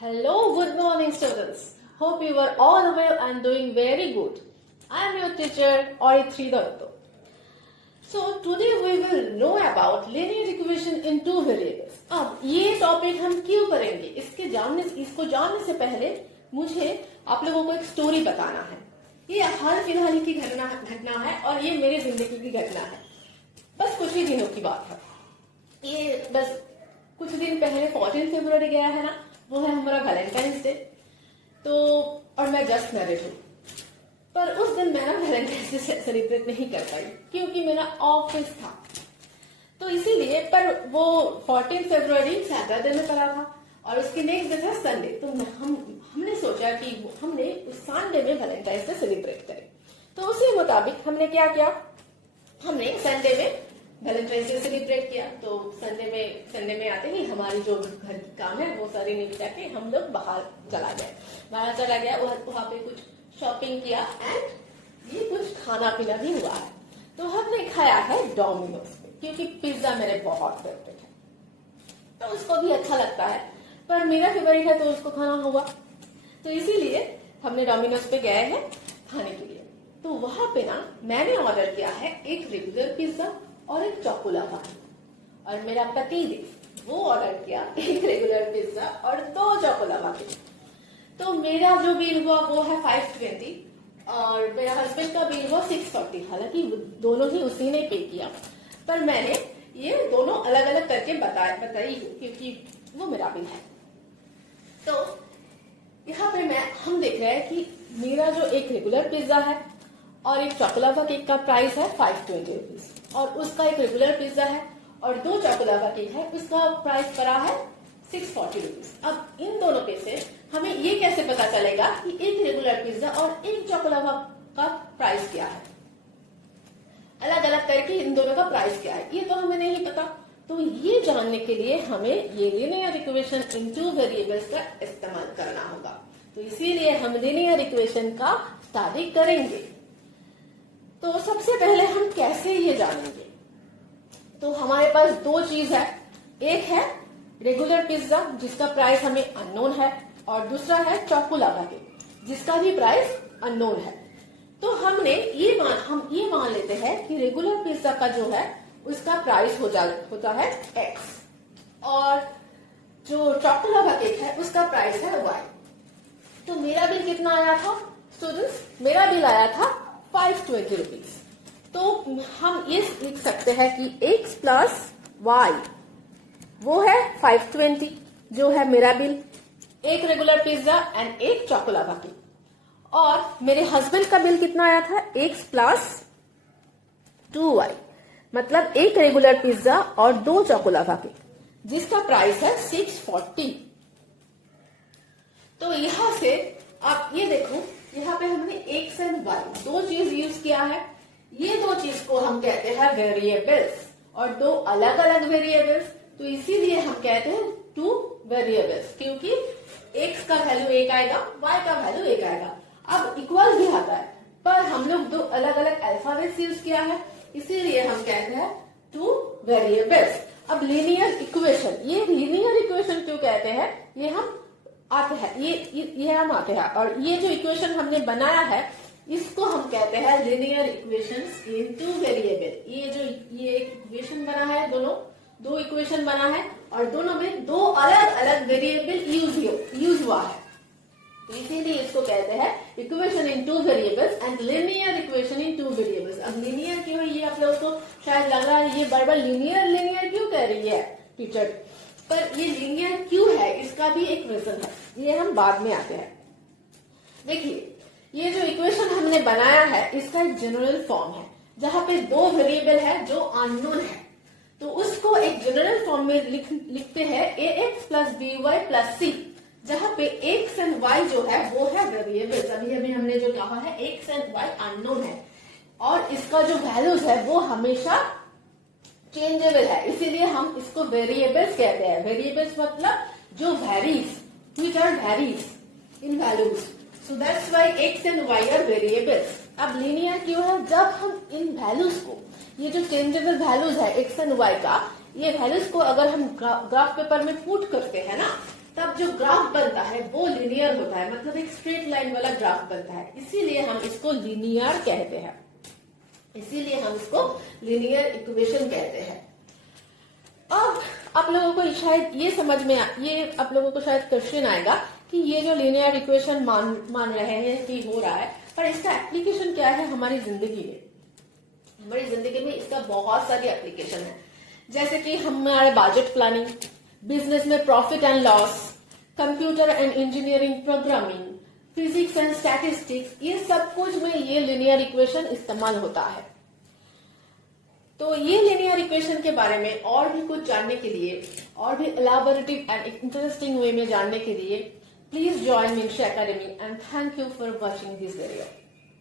Hello, good morning students. Hope you are all well and doing very good. I am your teacher Orithri Datto. So today we will know about linear equation in two variables. अब ये topic हम क्यों करेंगे? इसको जानने से पहले मुझे आप लोगों को एक स्टोरी बताना है। ये हाल फिलहाल की घटना है और ये मेरी जिंदगी की घटना है। बस कुछ ही दिनों की बात है। ये बस कुछ दिन पहले 14 फरवरी गया है ना, वो है हमारा वैलेंटाइंस डे। तो और मैं जस्ट मैरिड हूँ, पर उस दिन मैं ना वैलेंटाइंस डे सेलिब्रेट नहीं कर पाई क्योंकि मेरा ऑफिस था। तो इसीलिए पर वो 14 फरवरी सैटरडे में पड़ा था और उसके नेक्स्ट डे था संडे। तो हमने सोचा कि हमने उस संडे में वैलेंटाइंस डे सेलिब्रेट करें। तो उसी मुताबिक हमने क्या किया, हमने संडे में वैलेंटाइंस डे सेलिब्रेट किया। तो संडे में आते ही हमारी जो घर की काम है वो सारी निपटा के हम लोग बाहर चला गया। वहाँ पे कुछ शॉपिंग किया एंड ये कुछ खाना पीना भी हुआ है। तो हमने खाया है डोमिनोज पे क्योंकि पिज्जा मेरे बहुत फेवरेट है, तो उसको भी अच्छा लगता है, पर मेरा फेवरेट है तो उसको खाना हुआ। तो इसीलिए हमने डोमिनोज पे गए हैं खाने के लिए। तो वहां पे ना मैंने ऑर्डर किया है एक रेगुलर पिज्जा और एक चॉकोलावा, और मेरा पति देव वो ऑर्डर किया एक रेगुलर पिज्जा और 2 चॉकोलावा के। तो मेरा जो बिल हुआ वो है 520 और मेरा हस्बैंड का बिल हुआ 640। हालांकि दोनों ही उसी ने पे किया, पर मैंने ये दोनों अलग अलग करके बताई क्योंकि वो मेरा बिल है। तो यहाँ पे हम देख रहे हैं कि मेरा जो एक रेगुलर पिज्जा है और एक चॉकोलावा केक का प्राइस है 520 रुपीज, और उसका एक रेगुलर पिज्जा है और 2 चॉकोलावा केक है, उसका प्राइस पड़ा है 640 रुपीज। अब इन दोनों पे से हमें ये कैसे पता चलेगा कि एक रेगुलर पिज्जा और एक चॉकोलावा का प्राइस क्या है? अलग अलग करके इन दोनों का प्राइस क्या है ये तो हमें नहीं पता। तो ये जानने के लिए हमें ये linear equation in two variables का इस्तेमाल करना होगा। तो इसीलिए हम लिनियर इक्वेशन का स्टडी करेंगे। तो सबसे पहले हम कैसे ये जानेंगे? तो हमारे पास 2 चीज है, एक है रेगुलर पिज्जा जिसका प्राइस हमें अननोन है और दूसरा है चॉकोलावा केक जिसका भी प्राइस अननोन है। तो हम ये मान लेते हैं कि रेगुलर पिज्जा का जो है उसका प्राइस होता है x और जो चॉकोलावा केक है उसका प्राइस है y। तो मेरा बिल कितना आया था स्टूडेंट्स? मेरा बिल आया था 520 रुपीज। तो हम ये लिख सकते हैं कि x प्लस y वो है 520 जो है मेरा बिल, एक रेगुलर पिज्जा एंड एक चॉकोलावा केक। और मेरे हस्बैंड का बिल कितना आया था? x प्लस 2y, मतलब एक रेगुलर पिज्जा और 2 चॉकोलावा केक जिसका प्राइस है 640। तो यहां से आप ये देखो, यहाँ पे हमने x एंड y 2 चीज यूज किया है। ये 2 चीज को हम कहते हैं वेरिएबल्स और 2 अलग अलग वेरिएबल्स। तो इसीलिए हम कहते हैं 2 वेरिएबल्स क्योंकि x का वैल्यू 1 आएगा, y का वैल्यू 1 आएगा। अब इक्वल भी आता है, पर हम लोग 2 अलग अलग अल्फाबेट्स यूज किया है, इसीलिए हम कहते हैं 2 वेरिएबल्स। अब लिनियर इक्वेशन, ये लिनियर इक्वेशन क्यों कहते हैं? ये हम आते हैं और ये जो इक्वेशन हमने बनाया है इसको हम कहते हैं लिनियर इक्वेशंस इन टू वेरिएबल। ये एक इक्वेशन बना है, 2 इक्वेशन बना है और दोनों में 2 अलग अलग वेरिएबल यूज हुआ है। तो इसीलिए इसको कहते हैं equation in two variables and linear equation in two variables. अब लिनियर क्यों है ये आप लोगों को शायद लग रहा है ये बार बार लिनियर क्यों कह रही है टीचर, पर ये लिनियर क्यों है इसका भी एक रीजन है, ये हम बाद में आते हैं। देखिए ये जो इक्वेशन हमने बनाया है इसका एक जनरल फॉर्म है जहां पे 2 वेरिएबल है जो अननोन है, तो उसको एक जनरल फॉर्म में लिखते हैं ax plus by plus c, जहां पे x एंड y जो है वो है वेरिएबल्स। अभी हमने जो कहा है x एंड y अननोन है और इसका जो वैल्यूज है वो हमेशा चेंजेबल है, इसीलिए हम इसको वेरिएबल्स कहते हैं। वेरिएबल्स मतलब जो which are varies in values, so that's why x and y are variables. अब लीनियर क्यों है? जब हम इन वैल्यूज को, ये जो चेंजेबल वैल्यूज है x एंड y का, ये वैल्यूज को अगर हम ग्राफ पेपर में पुट करते हैं ना, तब जो ग्राफ बनता है वो लिनियर होता है, मतलब एक स्ट्रेट लाइन वाला ग्राफ बनता है, इसीलिए हम इसको लिनियर कहते हैं, इसीलिए हम इसको लिनियर इक्वेशन कहते हैं। अब आप लोगों को शायद ये आप लोगों को शायद क्वेश्चन आएगा कि ये जो लिनियर इक्वेशन मान रहे हैं कि हो रहा है, पर इसका एप्लीकेशन क्या है हमारी जिंदगी में। हमारी जिंदगी में इसका बहुत सारी एप्लीकेशन है, जैसे कि हमारे बजट प्लानिंग, बिजनेस में profit and loss, computer and engineering programming, physics and statistics, ये सब कुछ में ये लिनियर इक्वेशन इस्तेमाल होता है। तो ये लिनियर इक्वेशन के बारे में और भी कुछ जानने के लिए, और भी एलाबोरेटिव एंड इंटरेस्टिंग वे में जानने के लिए, please join Minsha academy and thank you for watching this video.